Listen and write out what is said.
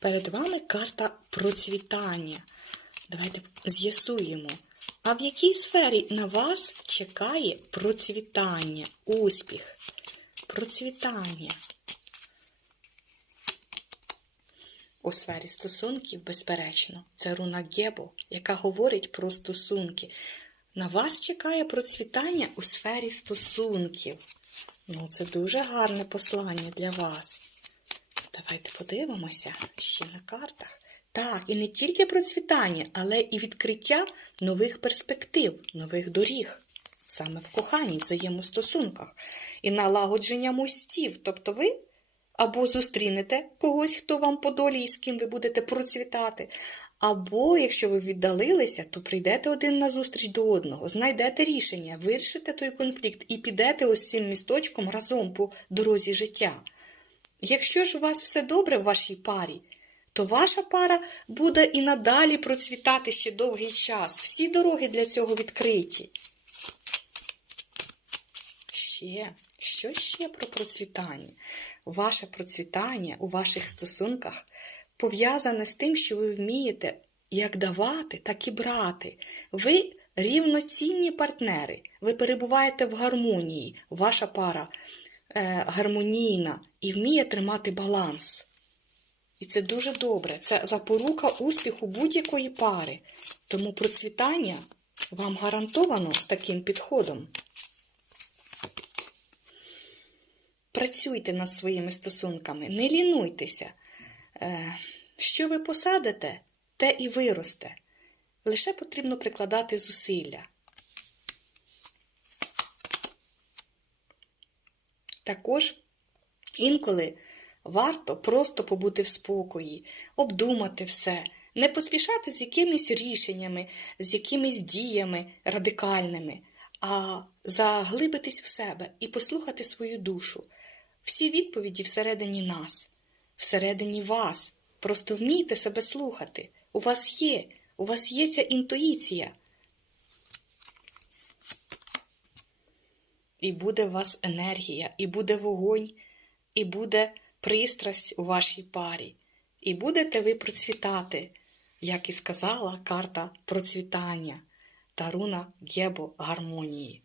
Перед вами карта процвітання. Давайте з'ясуємо. А в якій сфері на вас чекає процвітання, успіх? Процвітання. У сфері стосунків, безперечно, це руна Гебо, яка говорить про стосунки. На вас чекає процвітання у сфері стосунків. Ну, це дуже гарне послання для вас. Давайте подивимося ще на картах. Так, і не тільки процвітання, але і відкриття нових перспектив, нових доріг. Саме в коханні, взаємостосунках. І налагодження мостів. Тобто ви або зустрінете когось, хто вам по долі і з ким ви будете процвітати. Або, якщо ви віддалилися, то прийдете один на зустріч до одного, знайдете рішення, вирішите той конфлікт і підете ось цим місточком разом по дорозі життя. Якщо ж у вас все добре в вашій парі, то ваша пара буде і надалі процвітати ще довгий час. Всі дороги для цього відкриті. Ще, що ще про процвітання? Ваше процвітання у ваших стосунках пов'язане з тим, що ви вмієте як давати, так і брати. Ви рівноцінні партнери, ви перебуваєте в гармонії, ваша пара гармонійна і вміє тримати баланс. І це дуже добре. Це запорука успіху будь-якої пари. Тому процвітання вам гарантовано з таким підходом. Працюйте над своїми стосунками, не лінуйтеся. Е, Що ви посадите, те і виросте. Лише потрібно прикладати зусилля. Також інколи варто просто побути в спокої, обдумати все, не поспішати з якимись рішеннями, з якимись діями радикальними, а заглибитись в себе і послухати свою душу. Всі відповіді всередині нас, всередині вас. Просто вмійте себе слухати. У вас є, у вас є ця інтуїція. І буде у вас енергія, і буде вогонь, і буде пристрасть у вашій парі. І будете ви процвітати, як і сказала карта процвітання та руна Гебо гармонії.